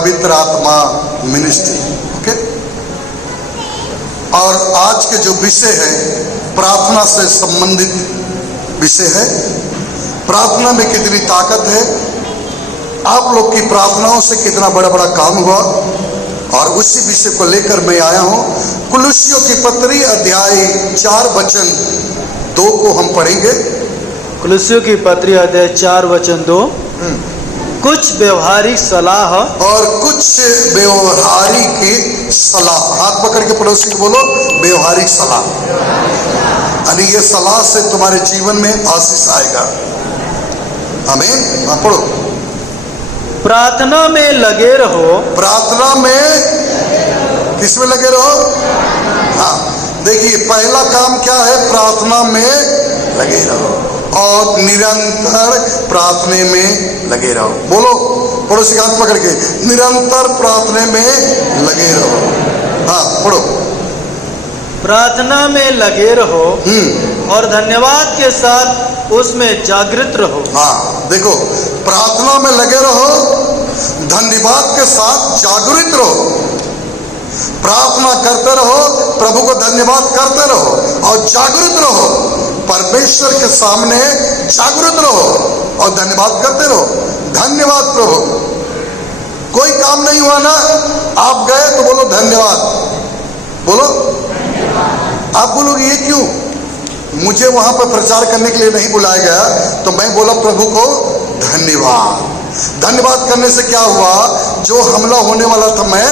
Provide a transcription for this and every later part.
पवित्र आत्मा ministry. Okay, और आज के जो विषय है प्रार्थना से संबंधित विषय है। प्रार्थना में कितनी ताकत है, आप लोग की प्रार्थनाओं से कितना बड़ा बड़ा काम हुआ, और उसी विषय को लेकर मैं आया हूं। कुलुस्सियों की पत्री अध्याय 4 वचन 2 को हम पढ़ेंगे। कुलुस्सियों की पत्री अध्याय 4 वचन 2। कुछ व्यवहारिक सलाह और कुछ व्यवहारिक सलाह। हाथ पकड़ के पड़ोसी को बोलो व्यवहारिक सलाह। यानी ये सलाह से तुम्हारे जीवन में आशीष आएगा। आमीन। हाँ, पढ़ो। प्रार्थना में लगे रहो। प्रार्थना में किसमें लगे रहो? हाँ, देखिए पहला काम क्या है? प्रार्थना में लगे रहो और निरंतर प्रार्थना में लगे रहो। बोलो पड़ोसी का हाथ पकड़ के, निरंतर प्रार्थना में लगे रहो। हाँ, पढ़ो। प्रार्थना में लगे रहो और धन्यवाद के साथ उसमें जागृत रहो। हाँ, देखो प्रार्थना में लगे रहो, धन्यवाद के साथ जागृत रहो। प्रार्थना करते रहो, प्रभु को धन्यवाद करते रहो और जागृत रहो। परमेश्वर के सामने जागृत रहो और धन्यवाद करते रहो। धन्यवाद प्रभु। कोई काम नहीं हुआ ना, आप गए तो बोलो धन्यवाद। बोलो धन्यवाद। आप बोलोगे ये क्यों? मुझे वहां पर प्रचार करने के लिए नहीं बुलाया गया, तो मैं बोला प्रभु को धन्यवाद। धन्यवाद करने से क्या हुआ? जो हमला होने वाला था मैं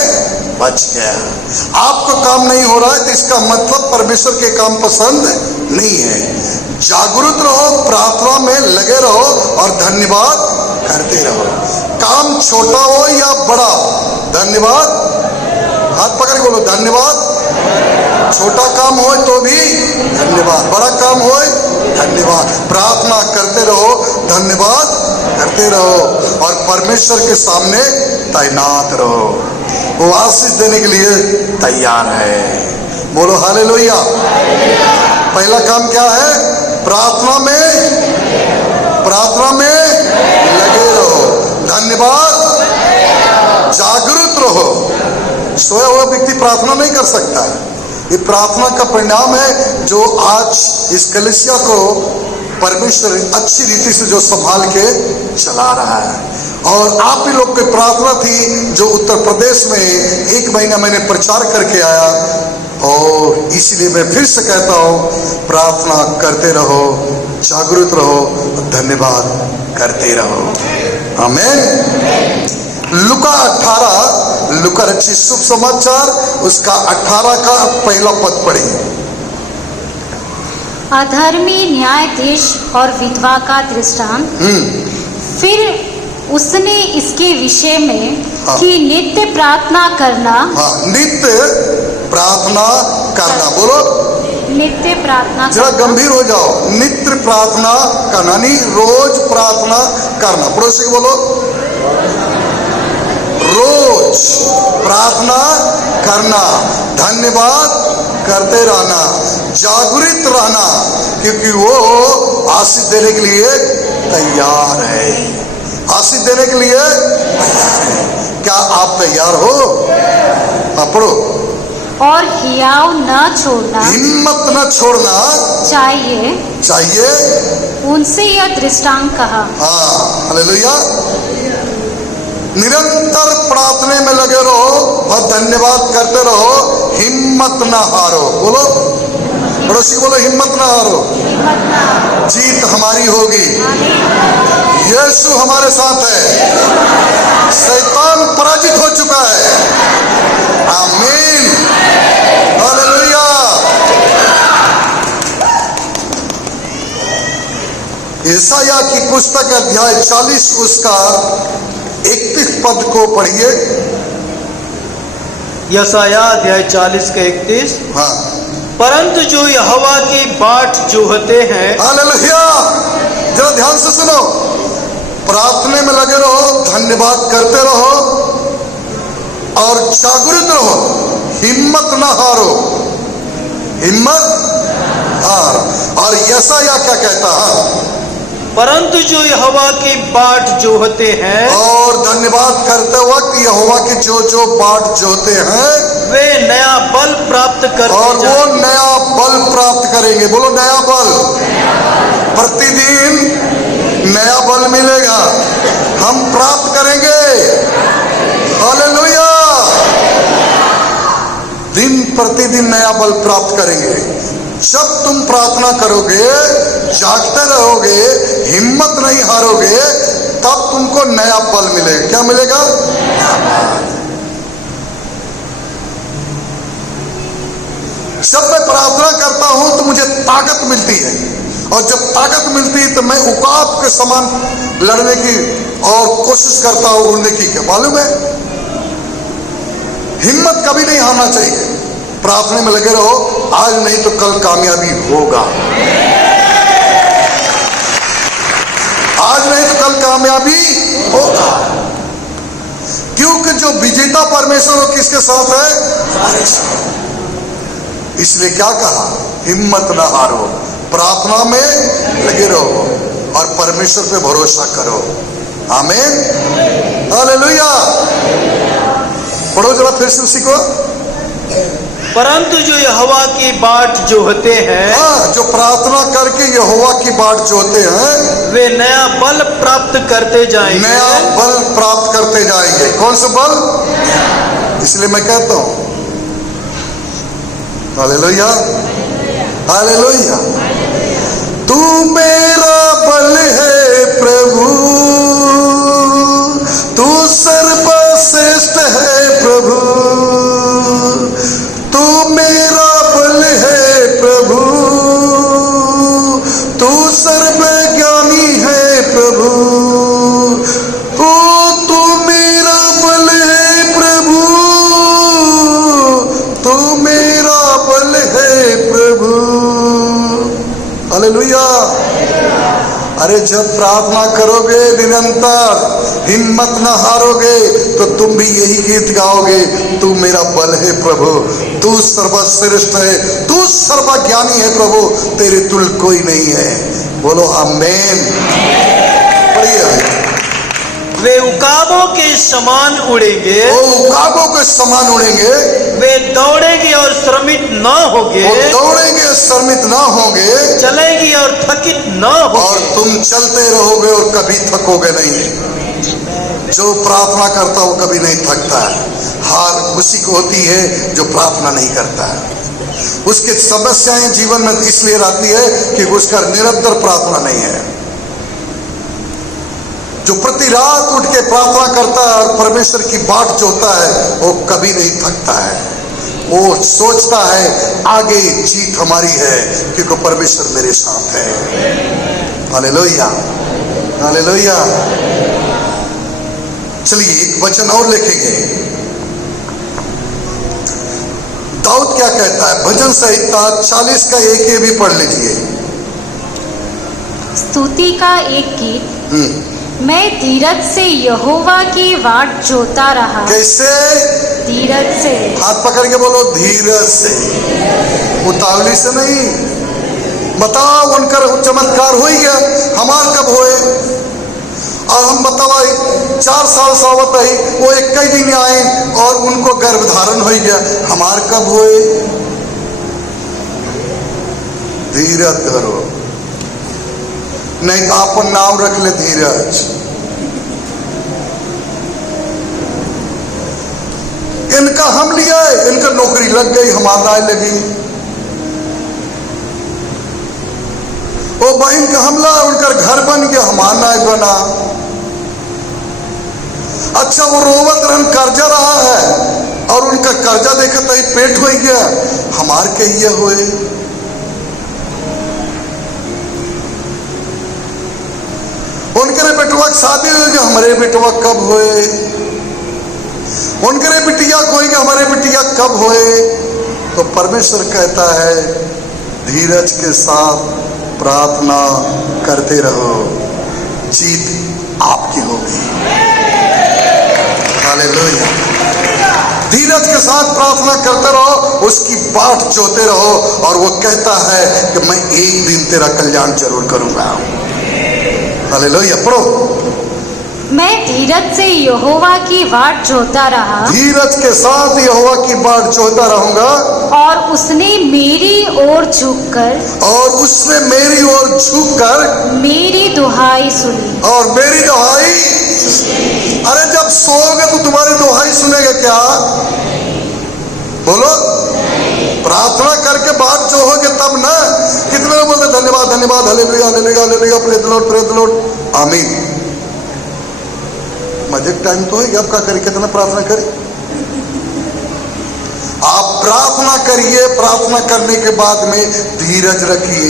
बच गया। आपको काम नहीं हो रहा है तो इसका मतलब परमेश्वर के काम पसंद नहीं है। जागरूक रहो, प्रार्थना में लगे रहो और धन्यवाद करते रहो। काम छोटा हो या बड़ा, धन्यवाद। हाथ पकड़ के बोलो धन्यवाद। छोटा काम हो तो भी धन्यवाद, बड़ा काम हो धन्यवाद। प्रार्थना करते रहो, धन्यवाद करते रहो और परमेश्वर के सामने तैनात रहो। वो आशीष देने के लिए तैयार है। बोलो हालेलुया। पहला काम क्या है? प्रार्थना में लगे रहो, धन्यवाद, जागरूक रहो। सोया हुआ व्यक्ति प्रार्थना नहीं कर सकता है। ये प्रार्थना का परिणाम है जो आज इस कलीसिया को परमेश्वर अच्छी रीति से जो संभाल के चला रहा है। और आप ही लोग की प्रार्थना थी जो उत्तर प्रदेश में 1 महीना मैंने प्रचार करके आया, और इसलिए मैं फिर से कहता हूँ प्रार्थना करते रहो, जागरूक रहो, धन्यवाद करते रहो। आमीन। लुका 18, लुका रचित शुभ समाचार उसका 18 का पहला पद पढ़िए। अधर्मी न्यायाधीश और विधवा का दृष्टांत। फिर उसने इसके विषय में कि नित्य प्रार्थना करना। हाँ, नित्य प्रार्थना करना। बोलो नित्य प्रार्थना। जरा गंभीर हो जाओ। नित्य प्रार्थना करना नहीं, रोज प्रार्थना करना। पड़ोसी को बोलो रोज प्रार्थना करना, धन्यवाद करते रहना, जागृत रहना, क्योंकि वो आशीष देने के लिए तैयार है। आशीष देने के लिए तैयार है। क्या आप तैयार हो? पढ़ो। और हियाव न छोड़ना, हिम्मत न छोड़ना चाहिए उनसे यह दृष्टांत कहा। हाँ, हालेलुया। निरंतर प्रार्थना में लगे रहो और धन्यवाद करते रहो, हिम्मत ना हारो। बोलो पड़ोसी बोलो हिम्मत ना हारो। जीत हमारी होगी। यीशु हमारे साथ है, शैतान पराजित हो चुका है। आमीन, हालेलुया। यशायाह की पुस्तक अध्याय 40 उसका 31 पद को पढ़िए। यशायाह अध्याय 40 का 31। हाँ। परंतु जो यहोवा की बाट जोहते हैं। हालेलुया। जरा ध्यान से सुनो। प्रार्थना में लगे रहो, धन्यवाद करते रहो और जागरूक रहो, हिम्मत ना हारो। हिम्मत हार। और यशायाह क्या कहता है? परंतु जो यहोवा की बाट जोहते हैं और धन्यवाद करते वक्त यहोवा की जो बाट जोते हैं वे नया बल प्राप्त और करते वो जाएंगे। नया बल प्राप्त करेंगे। बोलो नया बल। प्रतिदिन नया बल मिलेगा, हम प्राप्त करेंगे। हालेलुया। दिन प्रतिदिन नया बल प्राप्त करेंगे। जब तुम प्रार्थना करोगे, जागते रहोगे, हिम्मत नहीं हारोगे, तब तुमको नया बल मिलेगा। क्या मिलेगा? जब मैं प्रार्थना करता हूं तो मुझे ताकत मिलती है, और जब ताकत मिलती है तो मैं उकाब के समान लड़ने की और कोशिश करता हूं, उड़ने की। क्या मालूम है? हिम्मत कभी नहीं हारना चाहिए। प्रार्थना में लगे रहो, आज नहीं तो कल कामयाबी होगा। आज नहीं तो कल कामयाबी होगा, क्योंकि जो विजेता परमेश्वर वो किसके साथ है? हमारे साथ। इसलिए क्या कहा? हिम्मत ना हारो, प्रार्थना में लगे रहो और परमेश्वर पे भरोसा करो। आमीन। हालेलुया। पढ़ो जरा फिर से उसी को। परंतु जो यहोवा की बाट जोहते हैं हाँ, जो प्रार्थना करके यहोवा की बाट जोते हैं वे नया बल प्राप्त करते जाएंगे। नया बल प्राप्त करते जाएंगे। कौन सा बल? इसलिए मैं कहता हूं हालेलुया, हालेलुया। तू मेरा बल है प्रभु, तू सर्वश्रेष्ठ है प्रभु, तू मेरा बल है प्रभु, तू सर्वज्ञानी है प्रभु, ओ तू मेरा बल है प्रभु, तू मेरा बल है प्रभु। हालेलुया। अरे जब प्रार्थना करोगे निरंतर, हिम्मत न हारोगे, तो तुम भी यही गीत गाओगे, तू मेरा बल है प्रभु, तू सर्वश्रेष्ठ है, तू सर्वज्ञानी है प्रभु, तेरे तुल कोई नहीं है। बोलो आमीन। पढ़िए। वे उकाबों के समान उड़ेंगे, वो उकाबों के समान उड़ेंगे, वे दौड़ेंगे और श्रमित न होंगे, वो दौड़ेंगे श्रमित ना होंगे, चलेंगी और थकित न और होंगे। तुम चलते रहोगे और कभी थकोगे नहीं। जो प्रार्थना करता वो कभी नहीं थकता है। हार उसी को होती है जो प्रार्थना नहीं करता है। उसकी समस्याएं जीवन में इसलिए रहती है कि उसका निरंतर प्रार्थना नहीं है। जो प्रति रात उठ के प्रार्थना करता है और परमेश्वर की बाट जोता है, वो कभी नहीं थकता है। वो सोचता है आगे जीत हमारी है, क्योंकि परमेश्वर मेरे साथ है। Hallelujah, hallelujah. चलिए एक वचन और लिखेंगे। दाऊद क्या कहता है? भजन संहिता 40 का 1 ये भी पढ़ लीजिए। स्तुति का एक गीत। मैं धीरज से यहोवा की वाट जोता रहा। कैसे? धीरज से। हाथ पकड़ के बोलो, धीरज से, उतावली से नहीं। बताओ उनका चमत्कार हो गया, हमार कब होए? और हम बताओ 4 साल सावत आई, वो 21 दिन आए और उनको गर्भधारण हो गया, हमार कब होए? धीरज धरो, नहीं तो आप नाम रख ले धीरज। इनका हम लिया, इनका नौकरी लग गई, हमारा लगी। ओ बहन का हमला, उनका घर बन गया, हमारा बना। अच्छा वो रोवत रहन कर्जा रहा है और उनका कर्जा देखा तो पेट हो गया, हमार कहिए हुए। उनके बेटवा की शादी हुई, हमारे बेटवा कब होए? उनके बिटिया कोई, हमारे बिटिया कब होए? तो परमेश्वर कहता है धीरज के साथ प्रार्थना करते रहो, जीत आपकी होगी। हालेलुया। धीरज के साथ प्रार्थना करते रहो, उसकी बाट जोते रहो, और वो कहता है कि मैं एक दिन तेरा कल्याण जरूर करूंगा। हालेलुया, पढ़ो। मैं धीरज से यहोवा की वाट जोहता रहा धीरज के साथ यहोवा की बाट जोहता रहूंगा, और उसने मेरी ओर झुककर और उसने मेरी ओर झुककर मेरी दुहाई सुनी। और मेरी दुहाई। अरे जब सोओगे तो तुम्हारी दुहाई सुनेगा क्या? बोलो। प्रार्थना करके बात जो होगे तब ना। कितने लोग बोलते धन्यवाद धन्यवाद, hallelujah hallelujah hallelujah, praise the Lord praise the Lord, आमीन। मजे टाइम तो है, अब क्या करें, कितना प्रार्थना करें? आप प्रार्थना करिए, प्रार्थना करने के बाद में धीरज रखिए,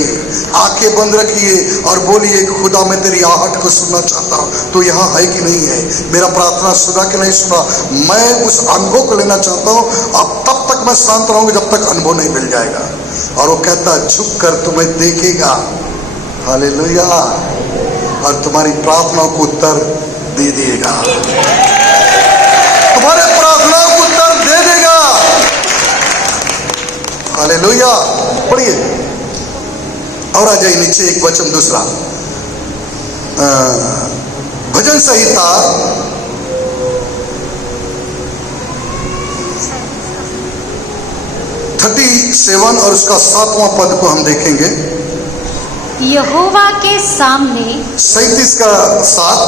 आंखें बंद रखिए और बोलिए खुदा मैं तेरी आहट को सुनना चाहता हूँ, तो यहाँ है कि नहीं है, मेरा प्रार्थना सुना कि नहीं सुना, मैं उस अनुभव को लेना चाहता हूँ। अब तब तक मैं शांत रहूंगा जब तक अनुभव नहीं मिल जाएगा। और वो कहता झुक कर तुम्हें देखेगा, हालेलुया, और तुम्हारी प्रार्थनाओं को उत्तर दे देगा, तुम्हारे प्रार्थनाओं को उत्तर दे देगा। हालेलुया, पढ़िए और आ जाइए नीचे एक वचन दूसरा, भजन संहिता 37 और उसका 7वां पद को हम देखेंगे। यहोवा के सामने 37 का 7,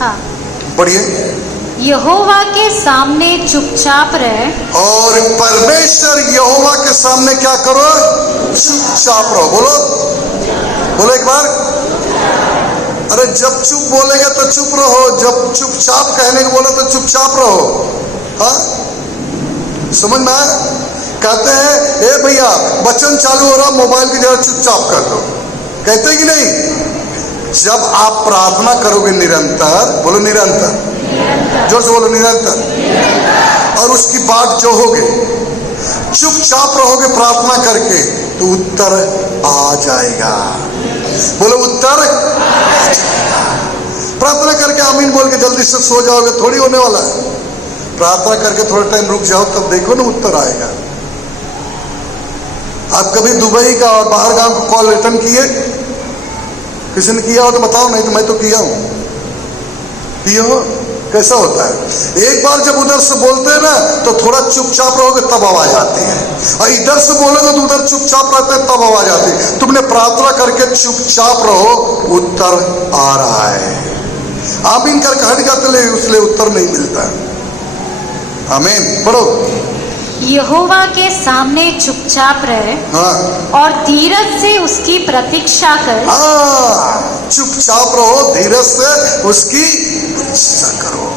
हाँ, पढ़िए। यहोवा के सामने चुपचाप रह और परमेश्वर यहोवा के सामने क्या करो? चुपचाप रहो। बोलो, बोलो एक बार। अरे जब चुप बोलेगा तो चुप रहो, जब चुपचाप कहने को बोलो तो चुपचाप रहो। हाँ, समझ में आया? कहते हैं ए भैया वचन चालू हो रहा, मोबाइल की जगह चुपचाप कर दो, कहते हैं कि नहीं? जब आप प्रार्थना करोगे निरंतर, बोलो निरंतर, जोर से बोलो निरंतर, और उसकी बात जो होगे चुपचाप रहोगे प्रार्थना करके, तो उत्तर आ जाएगा। बोलो उत्तर आ जाएगा। प्रार्थना करके आमीन बोल के जल्दी से सो जाओगे थोड़ी होने वाला है। प्रार्थना करके थोड़ा टाइम रुक जाओ, तब देखो ना उत्तर आएगा। आप कभी दुबई का और बाहर गांव को कॉल रिटर्न किए? किसी ने किया हो तो बताओ, नहीं तो मैं तो किया हूं। किया हो? कैसा होता है? एक बार जब उधर से बोलते हैं ना तो थोड़ा चुपचाप रहोगे तब आवाज आती है, और इधर से बोलोगे तो उधर चुपचाप रहते हैं तब आवाज आती है। तुमने प्रार्थना करके चुपचाप रहो, उत्तर आ रहा है। आमीन करके हट जाते इसलिए उत्तर नहीं मिलता। आमीन, पढ़ो। यहोवा के सामने चुपचाप रह हाँ, और धीरज से उसकी प्रतीक्षा कर। हाँ, चुपचाप रहो, धीरज से उसकी प्रतीक्षा करो,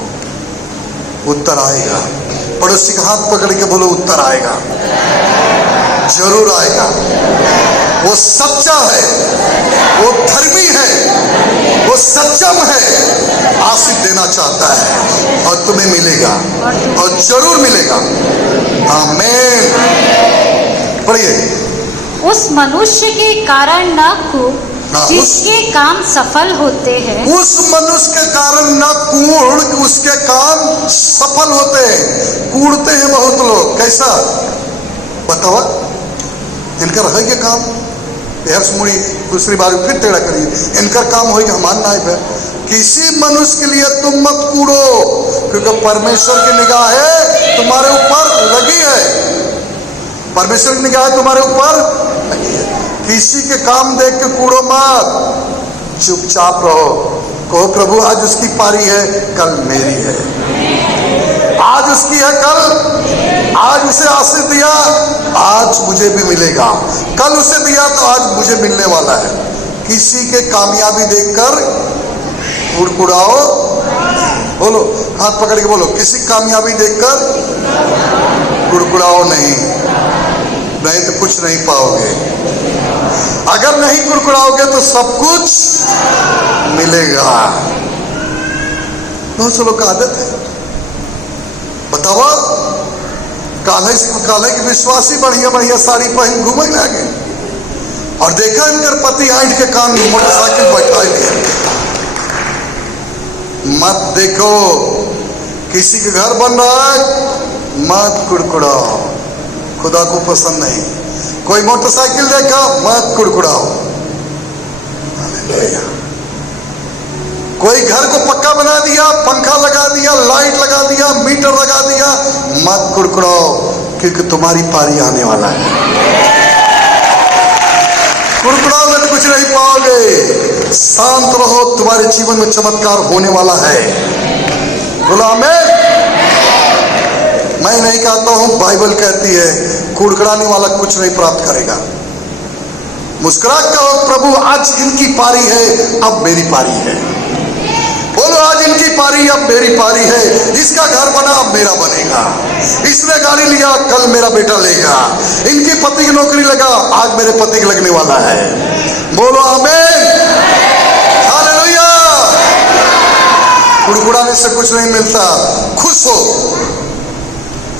उत्तर आएगा। पड़ोसी का हाथ पकड़ के बोलो उत्तर आएगा, जरूर आएगा। वो सच्चा है, वो धर्मी है, वो सक्षम है, आशीष देना चाहता है और तुम्हें मिलेगा, और जरूर मिलेगा। आमीन, पढ़िए। उस मनुष्य के कारण न कूद जिसके काम सफल होते हैं। उस मनुष्य के कारण न कूड़, उसके काम सफल होते हैं। कूड़ते हैं बहुत लोग, कैसा बताओ? इनका रहेगा काम मुड़ी दूसरी बार फिर टेढ़ा करिए, इनका काम होगा हमारा नाइब है। किसी मनुष्य के लिए तुम मत कूड़ो, क्योंकि परमेश्वर की निगाह है तुम्हारे ऊपर लगी है। परमेश्वर की निगाह तुम्हारे ऊपर लगी है। किसी के काम देख के कूड़ो मत, चुपचाप रहो। कहो प्रभु आज उसकी पारी है, कल मेरी है। आज उसकी है, कल आज उसे आशीष दिया, आज मुझे भी मिलेगा। कल उसे दिया तो आज मुझे मिलने वाला है। किसी के कामयाबी देखकर कुड़कुड़ाओ, बोलो हाथ पकड़ के बोलो, किसी कामयाबी देखकर कुड़कुड़ाओ नहीं, नहीं तो कुछ नहीं पाओगे। अगर नहीं कुड़कुड़ाओगे तो सब कुछ मिलेगा। बहुत से लोग का आदत है, बताओ काले के विश्वासी बढ़िया बढ़िया साड़ी पहन घूमे लागे, और देखा इनकर पति आंट के कान मोटरसाइकिल बैठा दिया। मत देखो, किसी के घर बन रहा है मत कुड़कुड़ाओ, खुदा को पसंद नहीं। कोई मोटरसाइकिल देखा मत कुड़कुड़ाओ। कोई घर को पक्का बना दिया, पंखा लगा दिया, लाइट लगा दिया, मीटर लगा दिया, मत कुड़कुड़ाओ, क्योंकि तुम्हारी पारी आने वाला है। कुड़कुड़ाओगे तो कुछ नहीं पाओगे। शांत रहो, तुम्हारे जीवन में चमत्कार होने वाला है। बोलो आमीन। मैं नहीं कहता हूं, बाइबल कहती है कुड़कुड़ाने वाला कुछ नहीं प्राप्त करेगा। मुस्कुरा कहो, प्रभु आज इनकी पारी है, अब मेरी पारी है। बोलो आज इनकी पारी, अब मेरी पारी है। इसका घर बना, अब मेरा बनेगा। इसने गाड़ी लिया, कल मेरा बेटा लेगा। इनकी पति की नौकरी लगा, आज मेरे पति की लगने वाला है। बोलो आमीन, हालेलुया। कुड़कुड़ाने से कुछ नहीं मिलता। खुश हो,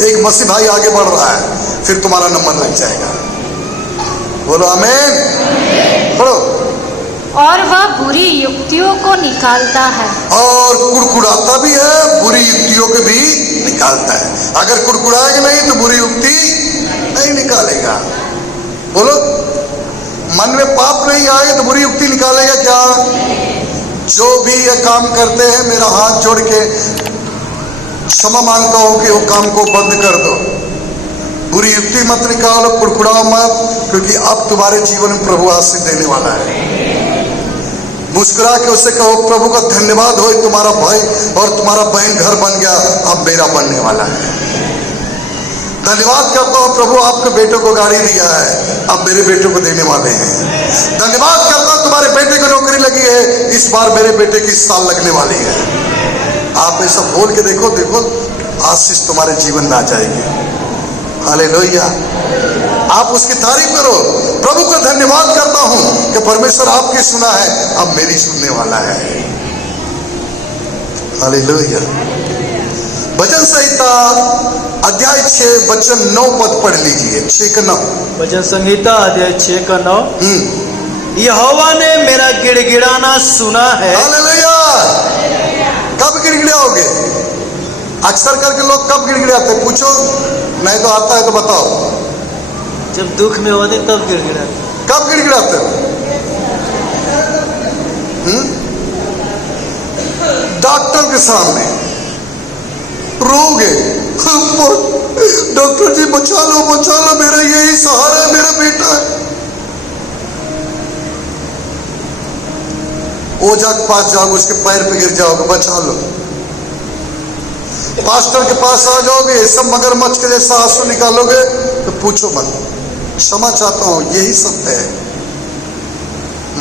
एक मसीह भाई आगे बढ़ रहा है, फिर तुम्हारा नंबर लग जाएगा। बोलो आमीन, पढ़ो। और वह बुरी युक्तियों को निकालता है। और कुड़कुड़ाता भी है, बुरी युक्तियों को भी निकालता है। अगर कुड़कुड़ाएगा नहीं तो बुरी युक्ति नहीं निकालेगा। बोलो, मन में पाप नहीं आए तो बुरी युक्ति निकालेगा क्या? जो भी ये काम करते हैं, मेरा हाथ जोड़ के क्षमा मांगता हूं कि वो काम को बंद कर दो। बुरी युक्ति मत निकालो, कुड़कुड़ाओ मत, क्योंकि अब तुम्हारे जीवन में प्रभु आशीष देने वाला है। मुस्कुरा के उससे कहो, प्रभु का धन्यवाद हो, तुम्हारा भाई और तुम्हारा बहन घर बन गया, अब मेरा बनने वाला है। धन्यवाद करता हूं प्रभु, आपके बेटे को गाड़ी दिया है, अब मेरे बेटे को देने वाले हैं। धन्यवाद करता हूं तुम्हारे बेटे को नौकरी लगी है, इस बार मेरे बेटे की इस साल लगने वाली है। आप ऐसा बोल के देखो, देखो आशीष तुम्हारे जीवन में आ जाएगी। हालेलुया। आप उसकी तारीफ करो, प्रभु का धन्यवाद करता हूं कि परमेश्वर आपकी सुना है, अब मेरी सुनने वाला है। हालेलुया। भजन संहिता अध्याय 6 वचन 9 पद पढ़ लीजिए। 6 का 9। भजन संहिता अध्याय 6 का 9। यहोवा ने मेरा गिड़गिड़ाना सुना है। हालेलुया। कब गिड़गिड़ाओगे? अक्सर करके लोग कब गिड़गिड़ाते हैं? पूछो, नहीं तो आता है तो बताओ। जब दुख में होते तब गिड़गिड़ाते। कब गिड़गिड़ाते हो? डॉक्टर के सामने रोगे, डॉक्टर जी बचा लो, मेरा यही सहारा है, मेरा बेटा है। ओझा के पास जाओगे, उसके पैर पे गिर जाओगे, बचा लो। पास्टर के पास आ जाओगे, सब मगरमच्छ के जैसा आंसू निकालोगे, तो पूछो मत, क्षमा चाहता हूं, यही सत्य है,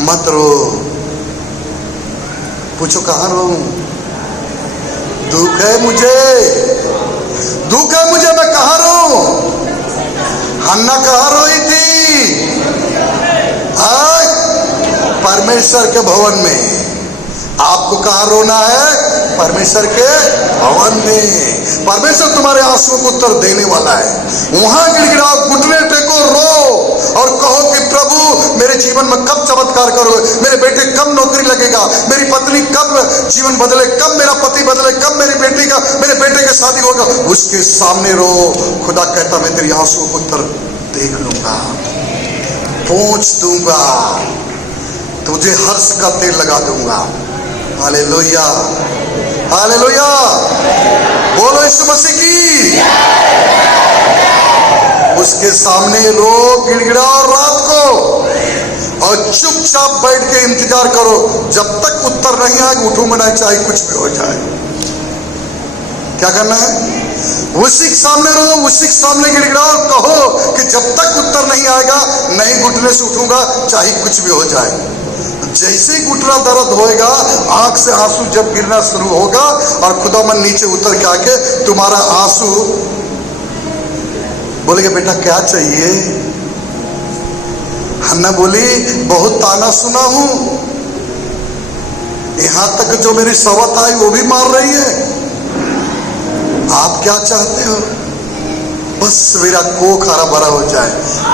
मत रो। पूछो कहां रो? दुख है मुझे, मैं कहां रो? हन्ना कहां रोई थी? आज परमेश्वर के भवन में। आपको कहां रोना है? परमेश्वर के भवन में। परमेश्वर तुम्हारे आंसुओं को उत्तर देने वाला है। वहां गिड़गिड़ाओ, घुटने टेको, रो और कहो कि प्रभु मेरे जीवन में कब चमत्कार करोगे, मेरे बेटे कब नौकरी लगेगा, मेरी पत्नी कब जीवन बदले, कब मेरा पति बदले, कब मेरे बेटे की शादी होगा। उसके सामने रो। खुदा कहता मैं तेरी आंसुओं को उत्तर देख लूंगा, पहुंच दूंगा, तुझे हर्ष का तेल लगा दूंगा। Hallelujah, hallelujah. बोलो यीशु मसीह की। उसके सामने रो, गिड़गिड़ाओ रात को, और चुपचाप बैठ के इंतजार करो, जब तक उत्तर नहीं आए उठूंगा नहीं, चाहे कुछ भी हो जाए। क्या करना है? उसी के सामने रो, उसी के सामने गिड़गिड़ाओ, कहो कि जब तक उत्तर नहीं आएगा नहीं घुटने से उठूंगा, चाहे कुछ भी हो जाए। जैसे ही घुटना दर्द होएगा, आंख से आंसू जब गिरना शुरू होगा और खुदावन नीचे उतर के आके तुम्हारा आंसू बोलेगा, बेटा क्या चाहिए? हन्ना बोली, बहुत ताना सुना हूं, यहां तक जो मेरी सवत आई वो भी मार रही है, आप क्या चाहते हो? बस मेरा कोख हरा भरा हो जाए।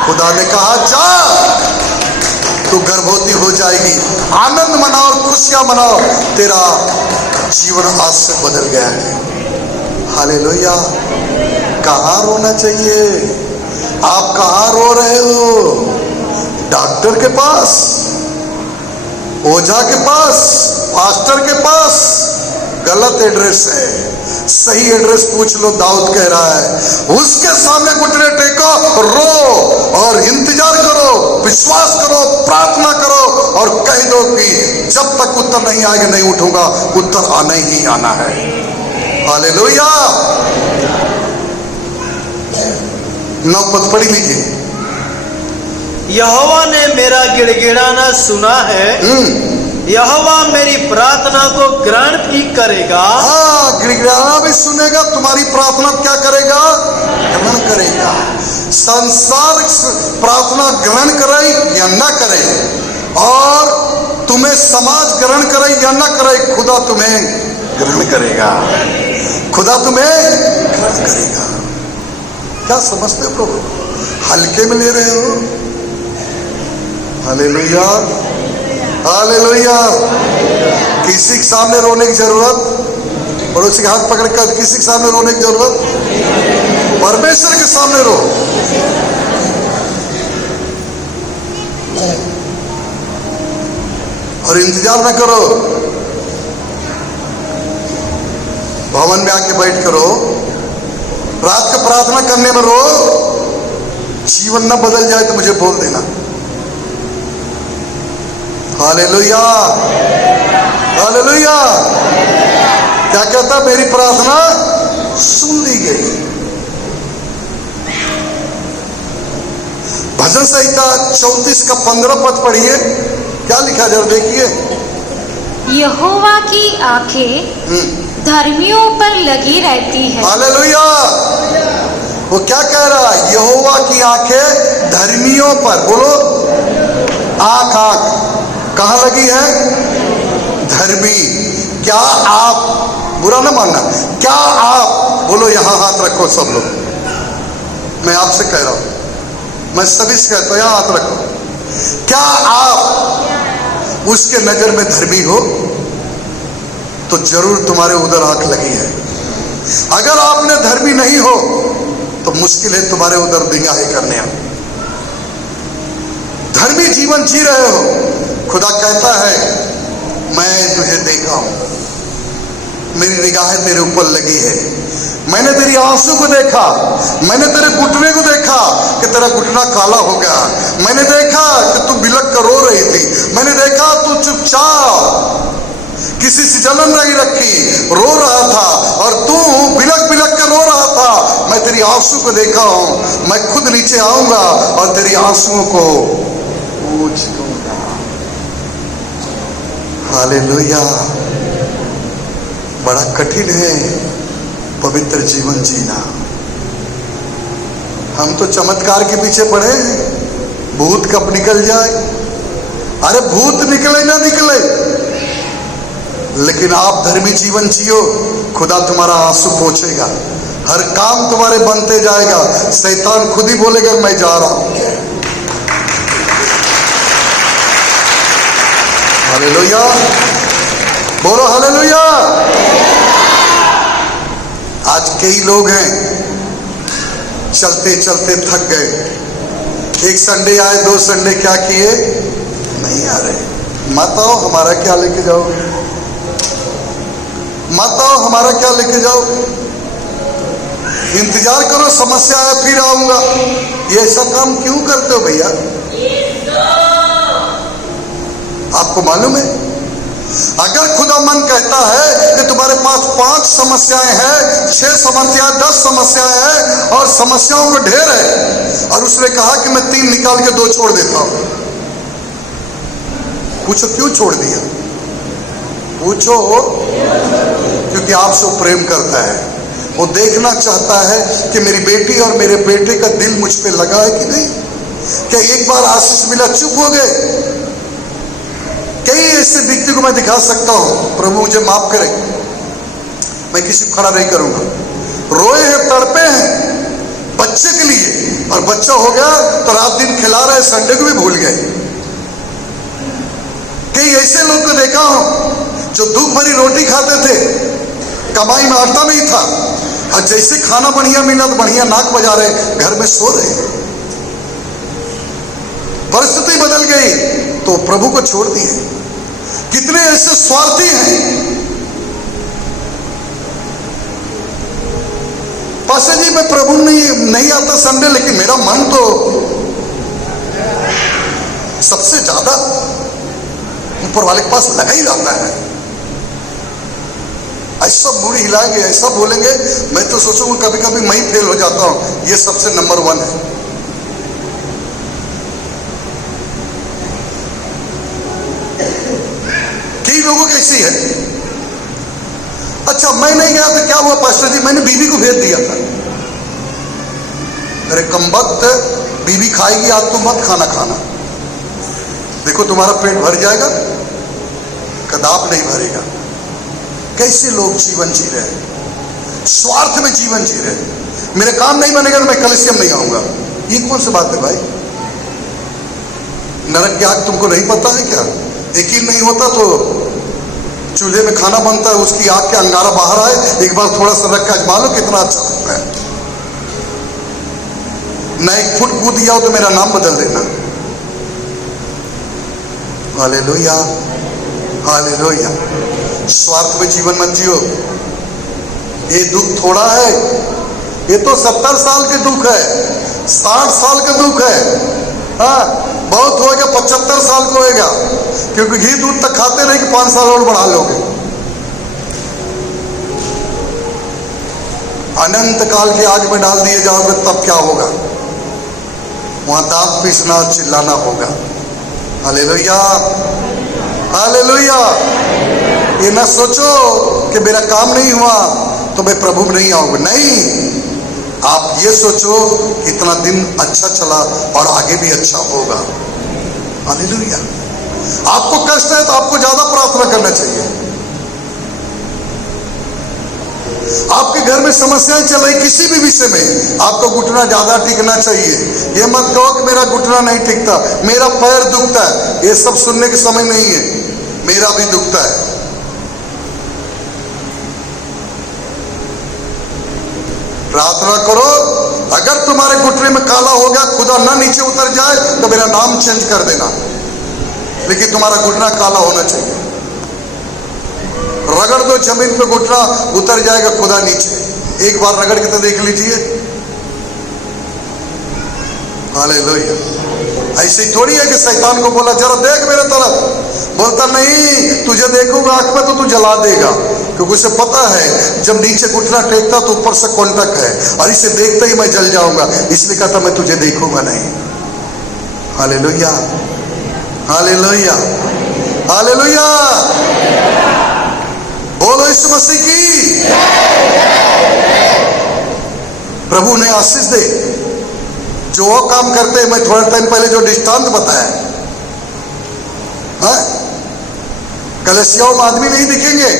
खुदा ने कहा जा, तो गर्भवती हो जाएगी, आनंद मनाओ और खुशियां मनाओ, तेरा जीवन आज से बदल गया है। हालेलुया। कहां रोना चाहिए? आप कहां रो रहे हो? डॉक्टर के पास? ओझा के पास, पास्टर के पास गलत एड्रेस है। सही एड्रेस पूछ लो। दाऊद कह रहा है उसके सामने घुटने टेको, रो और इंतजार करो, विश्वास करो, प्रार्थना करो और कह दो कि जब तक उत्तर नहीं आएगा नहीं उठूंगा, उत्तर आना ही आना है। हालेलुया। 9 पद पढ़ी लीजिए। यहोवा ने मेरा गिड़गिड़ाना सुना है, यहोवा मेरी प्रार्थना को ग्रहण भी करेगा। हाँ, गिड़गिड़ाना भी सुनेगा, तुम्हारी प्रार्थना क्या करेगा? ग्रहण करेगा। संसार प्रार्थना ग्रहण करे या न करे, और तुम्हें समाज ग्रहण करे या न करे, खुदा तुम्हें ग्रहण करेगा। खुदा तुम्हें ग्रहण करेगा। क्या समझते हो प्रभु? हल्के में ले रहे हो? Hallelujah, hallelujah. किसी के सामने रोने की जरूरत, पड़ोसी के हाथ पकड़कर किसी के सामने रोने की जरूरत, परमेश्वर के सामने रो। और इंतजार न करो, भवन में आके बैठ करो, रात को प्रार्थना करने में रो। जीवन न बदल जाए तो मुझे बोल देना। Hallelujah, hallelujah. क्या कहता? मेरी प्रार्थना सुन ली गई। भजन संहिता 34 का 15 पद पढ़िए। क्या लिखा जरा देखिए। यहोवा की आंखें धर्मियों पर लगी रहती है। हालेलुया। वो क्या कह रहा है? यहोवा की आंखें धर्मियों पर। बोलो, आंख आंख कहां लगी है? धर्मी। क्या आप, बुरा ना मानना, क्या आप, बोलो यहां हाथ रखो सब लोग, मैं आपसे कह रहा हूं, मैं सभी से कहता हूं यहां हाथ रखो। क्या आप उसके नजर में धर्मी हो? तो जरूर तुम्हारे उधर आंख लगी है। अगर आपने धर्मी नहीं हो तो मुश्किल है तुम्हारे उधर निगाहें करने। धर्मी जीवन जी रहे हो, खुदा कहता है मैं तुझे देखा हूं, मेरी निगाहें तेरे ऊपर लगी है। मैंने तेरी आंसू को देखा, मैंने तेरे घुटने को देखा कि तेरा घुटना काला हो गया। मैंने देखा कि तू बिलक कर रो रही थी। मैंने देखा तू चुपचाप किसी से जलन नहीं रखी, रो रहा था, और तू बिलक बिलक कर रो रहा था। मैं तेरी आंसू को देखा हूं। मैं खुद नीचे आऊंगा और तेरी आंसुओं को पूछ दूंगा। हालेलुया। बड़ा कठिन है पवित्र जीवन जीना। हम तो चमत्कार के पीछे पड़े हैं, भूत कब निकल जाए। अरे भूत निकले ना निकले, लेकिन आप धर्मी जीवन जियो, खुदा तुम्हारा आंसू पोंछेगा। हर काम तुम्हारे बनते जाएगा। शैतान खुद ही बोलेगा मैं जा रहा हूं। हालेलुया, बोलो हालेलुया। आज कई लोग हैं चलते चलते थक गए। एक संडे आए, 2 संडे क्या किए? नहीं आ रहे। मत आओ, हमारा क्या लेके जाओगे? मत आओ, हमारा क्या लेके जाओगे? इंतजार करो, समस्या है फिर आऊंगा। ये ऐसा काम क्यों करते हो भैया? आपको मालूम है, अगर खुदा मन कहता है कि तुम्हारे पास 5 समस्याएं हैं, 6 समस्याएं, 10 समस्याएं हैं और समस्याओं को ढेर है, और उसने कहा कि मैं 3 निकाल के 2 छोड़ देता हूं, पूछो क्यों छोड़ दिया? पूछो, क्योंकि आपसे प्रेम करता है। वो देखना चाहता है कि मेरी बेटी और मेरे बेटे का दिल मुझ पे लगा है कि नहीं। क्या एक बार आशीष मिला चुप हो गए? कई ऐसे व्यक्ति को मैं दिखा सकता हूं, प्रभु मुझे माफ करे, मैं किसी को खड़ा नहीं करूंगा, रोए हैं, तड़पे हैं बच्चे के लिए, और बच्चा हो गया तो रात दिन खिला रहे, संडे को भी भूल गए। कई ऐसे लोग को देखा हूं जो दुख भरी रोटी खाते थे, कमाई में आटा नहीं था, और जैसे खाना बढ़िया मिला तो बढ़िया नाक बजा रहे, घर में सो रहे। परिस्थिति बदल गई तो प्रभु को छोड़ दिए। कितने ऐसे स्वार्थी हैं। पाशा जी मैं प्रभु नहीं आता संडे, लेकिन मेरा मन तो सबसे ज्यादा ऊपर वाले के पास लगा ही रहता है। ऐसा मुड़ी हिलाएंगे, ऐसा बोलेंगे, मैं तो सोचूंगा कभी कभी मैं ही फेल हो जाता हूं। ये सबसे नंबर 1 है। कई लोगों की ऐसी है। अच्छा मैं नहीं गया तो क्या हुआ पास्टर जी, मैंने बीवी को भेज दिया था। अरे कमबख्त, बीवी खाएगी आज तो मत खाना खाना, देखो तुम्हारा पेट भर जाएगा, कदाप नहीं भरेगा। कैसे लोग जीवन जी रहे हैं, स्वार्थ में जीवन जी रहे हैं। मेरे काम नहीं बनेगा तो मैं कलीसिया में नहीं आऊंगा। ये कौन सी बात है भाई? नरक की आग तुमको नहीं पता है क्या? यकीन नहीं होता तो चूल्हे में खाना बनता है, उसकी आग के अंगारा बाहर आए, एक बार थोड़ा सा रख के आजमा लो कितना अच्छा लगता है। न 1 फुट कूद जाओ तो मेरा नाम बदल देना। Hallelujah, hallelujah. स्वार्थ में जीवन मत जियो। ये दुख थोड़ा है, ये तो 70 साल के दुख है, 60 साल का दुख है। हाँ बहुत हो गया 75 साल को होगा, क्योंकि घी दूध तक खाते रहे कि 5 साल और बढ़ा लोगे। अनंत काल की आग में डाल दिए जाओगे तब क्या होगा? वहां दांत पीसना चिल्लाना होगा। Hallelujah, hallelujah. ये ना सोचो कि मेरा काम नहीं हुआ तो मैं प्रभु में नहीं आऊंगा। नहीं, आप ये सोचो इतना दिन अच्छा चला और आगे भी अच्छा होगा। हालेलुया। आपको कष्ट है तो आपको ज्यादा प्रार्थना करना चाहिए। आपके घर में समस्याएं चल रही किसी भी विषय में, आपको घुटना ज्यादा टिकना चाहिए। ये मत कहो कि मेरा घुटना नहीं टिकता, मेरा पैर दुखता है। ये सब सुनने के समय नहीं है, मेरा भी दुखता है। प्रार्थना करो, अगर तुम्हारे घुटने में काला हो गया, खुदा ना नीचे उतर जाए तो मेरा नाम चेंज कर देना, लेकिन तुम्हारा घुटना काला होना चाहिए। रगड़ दो जमीन पे, घुटना उतर जाएगा खुदा नीचे। एक बार रगड़ के तो देख लीजिए। हालेलुया। ऐसी थोड़ी है कि शैतान को बोला जरा देख मेरे तरफ, बोलता नहीं, तुझे देखूंगा आंख में तो तू जला देगा, क्योंकि उसे पता है जब नीचे घुटना टेकता तो ऊपर से कांटेक्ट है और इसे देखते ही मैं जल जाऊंगा, इसलिए कहता मैं तुझे देखूंगा नहीं। Hallelujah, hallelujah, hallelujah. बोलो यीशु मसीह की। प्रभु ने आशीष दे। जो वो काम करते हैं, मैं थोड़ा टाइम पहले जो दृष्टांत बताया, कलसियाओं में आदमी नहीं दिखेंगे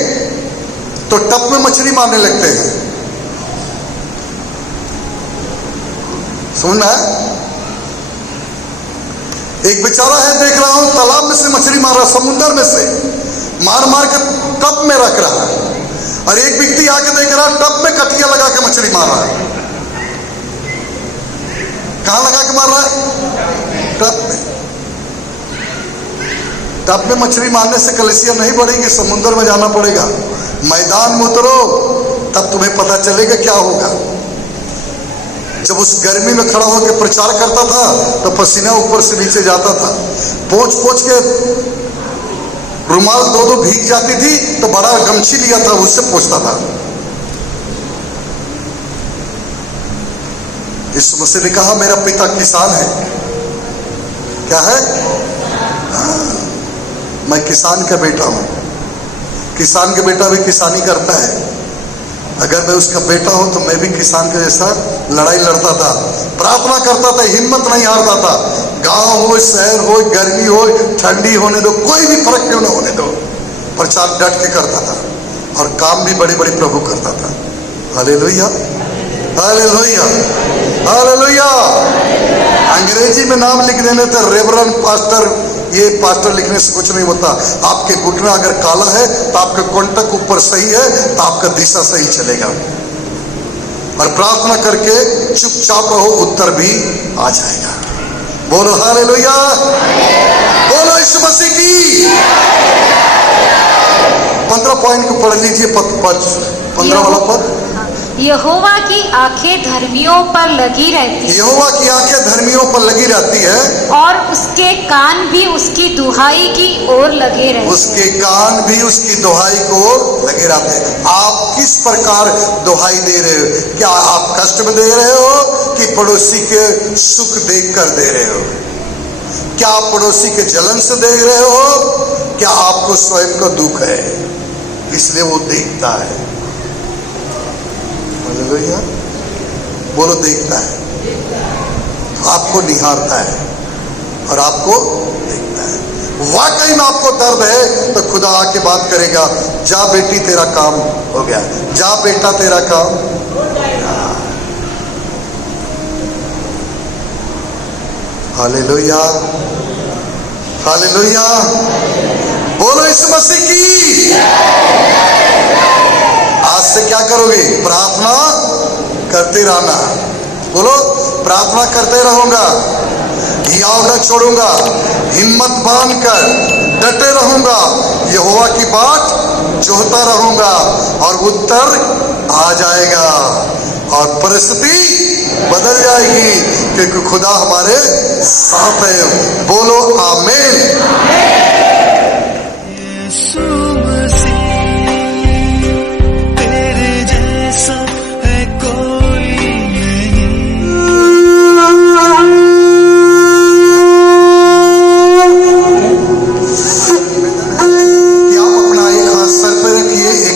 तो टप में मछली मारने लगते हैं। समझ में है? एक बेचारा है, देख रहा हूं तालाब में से मछली मार रहा, समुद्र में से मार मार के टप में रख रहा है, और एक व्यक्ति आके देख रहा टप में कटिया लगा के मछली मार रहा है। कहां लगा के मार रहा है? टप में। टप में मछली मारने से कलसिया नहीं बढ़ेगी, समुद्र में जाना पड़ेगा। मैदान में उतरो तब तुम्हें पता चलेगा क्या होगा। जब उस गर्मी में खड़ा होकर प्रचार करता था तो पसीना ऊपर से नीचे जाता था, पोंछ पोंछ के रुमाल 2-2 भीग जाती थी, तो बड़ा गमछी लिया था उससे पोंछता था। यीशु मसीह ने कहा मेरा पिता किसान है। क्या है? मैं किसान का बेटा हूं। किसान का बेटा भी किसानी करता है। अगर मैं उसका बेटा हूं तो मैं भी किसान के जैसा लड़ाई लड़ता था, प्रार्थना करता था, हिम्मत नहीं हारता था। गांव हो, शहर हो, गर्मी हो, ठंडी होने दो, कोई भी फर्क क्यों ना होने दो, प्रचार डट के करता था और काम भी बड़े बड़े प्रभु करता था। Hallelujah, hallelujah, hallelujah. अंग्रेजी में नाम लिख देने थे रेवरेंड पास्टर, ये पास्टर लिखने से कुछ नहीं होता। आपके घुटना अगर काला है तो आपका कांटेक्ट ऊपर सही है तो आपका दिशा सही चलेगा। और प्रार्थना करके चुपचाप रहो, उत्तर भी आ जाएगा। बोलो हालेलुया, बोलो यीशु मसीह की। पॉइंट को पढ़ लीजिए, 15 वाला पद। यहोवा की आंखें धर्मियों पर लगी रहती है यहोवा की आंखें धर्मियों पर लगी रहती है और उसके कान भी उसकी दुहाई की ओर लगे रहते हैं। उसके कान भी उसकी दुहाई को लगे रहते हैं। आप किस प्रकार दुहाई दे रहे हो? क्या आप कष्ट में दे रहे हो कि पड़ोसी के सुख देख कर दे रहे हो? क्या आप पड़ोसी के जलन से देख रहे हो? क्या आपको स्वयं का दुख है इसलिए वो देखता है? हालेलुया, बोलो देखता है, आपको निहारता है और आपको देखता है। वाकई में आपको दर्द है तो खुदा आके बात करेगा, जा बेटी तेरा काम हो गया, जा बेटा तेरा काम। हालेलुया, हालेलुया, बोलो यीशु मसीह की। आज से क्या करोगे? प्रार्थना करते रहना। बोलो, प्रार्थना करते रहूंगा, हियाव न छोड़ूंगा, हिम्मत बांधकर डटे रहूंगा, यहोवा की बात जोहता रहूंगा और उत्तर आ जाएगा और परिस्थिति बदल जाएगी क्योंकि खुदा हमारे साथ है। बोलो आमीन।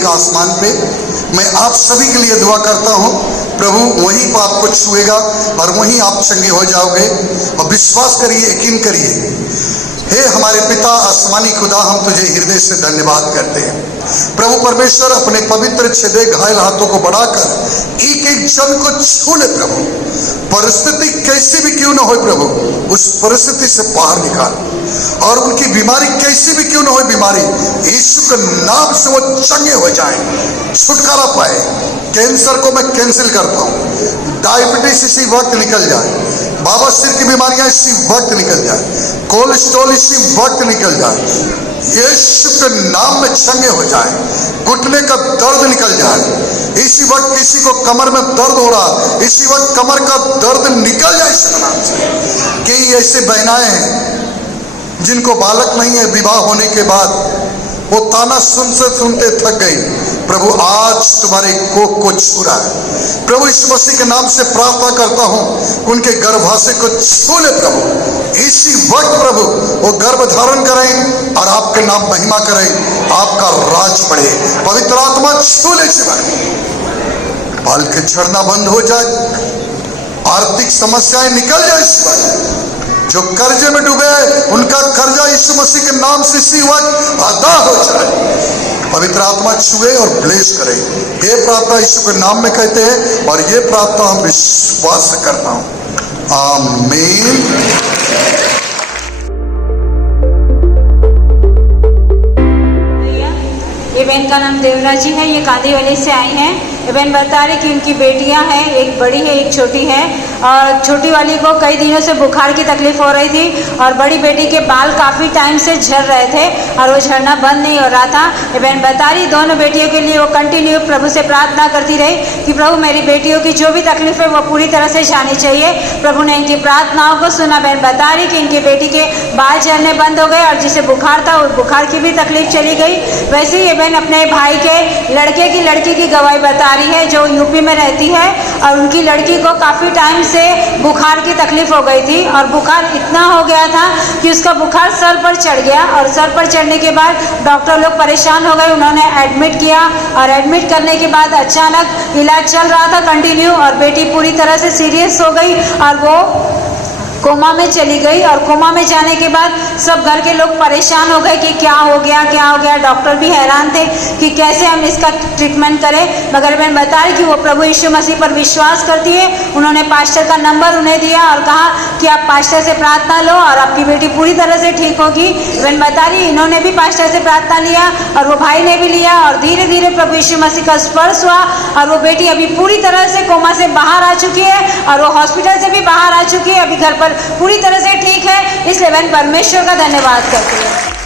आसमान पे मैं आप सभी के लिए दुआ करता हूं, प्रभु वहीं पर आपको छुएगा और वहीं आप चंगे हो जाओगे। और विश्वास करिए, यकीन करिए। हे हमारे पिता आसमानी खुदा, हम तुझे हृदय से धन्यवाद करते हैं। प्रभु परमेश्वर, अपने पवित्र छेदे घायल हाथों को बढ़ाकर एक एक जन को छू ले प्रभु। परिस्थिति कैसी भी क्यों न हो प्रभु, उस परिस्थिति से बाहर निकाल, और उनकी बीमारी कैसी भी क्यों न हो बीमारी, यीशु के नाम से वो चंगे हो जाएं, छुटकारा पाए। कैंसर को मैं कैंसिल करता हूँ, डायबिटीज इसी वक्त निकल जाए, बाबा सिर की बीमारियां इसी वक्त निकल जाए, कोलेस्ट्रॉल इसी वक्त निकल जाए, यीशु के नाम में चंगे हो जाए। घुटने का दर्द निकल जाए, इसी वक्त किसी को कमर में दर्द हो रहा, इसी वक्त कमर का दर्द निकल जाए इस नाम से। कई ऐसे बहनाएं हैं जिनको बालक नहीं है, विवाह होने के बाद वो ताना सुनते थक गई, प्रभु आज तुम्हारे कोख को छू रहा है। प्रभु यीशु मसीह के नाम से प्रार्थना करता हूं, उनके गर्भाशय को छू ले प्रभु, इसी वक्त प्रभु वो गर्भ धारण करें और आपके नाम महिमा करें, आपका राज बढ़े। पवित्र आत्मा छू ले जीवन, बाल के झड़ना बंद हो जाए, आर्थिक समस्याएं निकल जाए इस वक्त, जो कर्जे में डूबे उनका कर्जा यीशु मसीह के नाम से इसी वक्त अदा हो जाए। पवित्र आत्मा छुए और ब्लेस करे। ये प्रार्थना यीशु के नाम में कहते हैं और ये प्रार्थना हम विश्वास से करता हूं, आमीन। ये बहन का नाम देवरा जी है, ये कांदीवली से आई हैं। ये बहन बता रही कि उनकी बेटियां हैं, एक बड़ी है एक छोटी है, और छोटी वाली को कई दिनों से बुखार की तकलीफ हो रही थी और बड़ी बेटी के बाल काफ़ी टाइम से झड़ रहे थे और वो झड़ना बंद नहीं हो रहा था। ये बहन बता रही दोनों बेटियों के लिए वो कंटिन्यू प्रभु से प्रार्थना करती रही कि प्रभु मेरी बेटियों की जो भी तकलीफ है वो पूरी तरह से जानी चाहिए। प्रभु ने इनकी प्रार्थनाओं को सुना। बहन बता रही कि इनकी बेटी के बाल झड़ने बंद हो गए और जिसे बुखार था उस बुखार की भी तकलीफ चली गई। वैसे ही ये बहन अपने भाई के लड़की की गवाही बता रही है जो यूपी में रहती है, और उनकी लड़की को काफ़ी टाइम से बुखार की तकलीफ हो गई थी और बुखार इतना हो गया था कि उसका बुखार सर पर चढ़ गया, और सर पर चढ़ने के बाद डॉक्टर लोग परेशान हो गए, उन्होंने एडमिट किया और एडमिट करने के बाद अचानक इलाज चल रहा था कंटिन्यू, और बेटी पूरी तरह से सीरियस हो गई और वो कोमा में चली गई। और कोमा में जाने के बाद सब घर के लोग परेशान हो गए कि क्या हो गया। डॉक्टर भी हैरान थे कि कैसे हम इसका ट्रीटमेंट करें, मगर मैं बता रही कि वो प्रभु यीशु मसीह पर विश्वास करती है। उन्होंने पास्टर का नंबर उन्हें दिया और कहा कि आप पास्टर से प्रार्थना लो और आपकी बेटी पूरी तरह से ठीक होगी। मैं बता रही इन्होंने भी पास्टर से प्रार्थना लिया और वो भाई ने भी लिया, और धीरे धीरे प्रभु यीशु मसीह का स्पर्श हुआ और वो बेटी अभी पूरी तरह से कोमा से बाहर आ चुकी है और वो हॉस्पिटल से भी बाहर आ चुकी है, अभी घर पर पूरी तरह से ठीक है। इसलिए मैं परमेश्वर का धन्यवाद करती हूँ।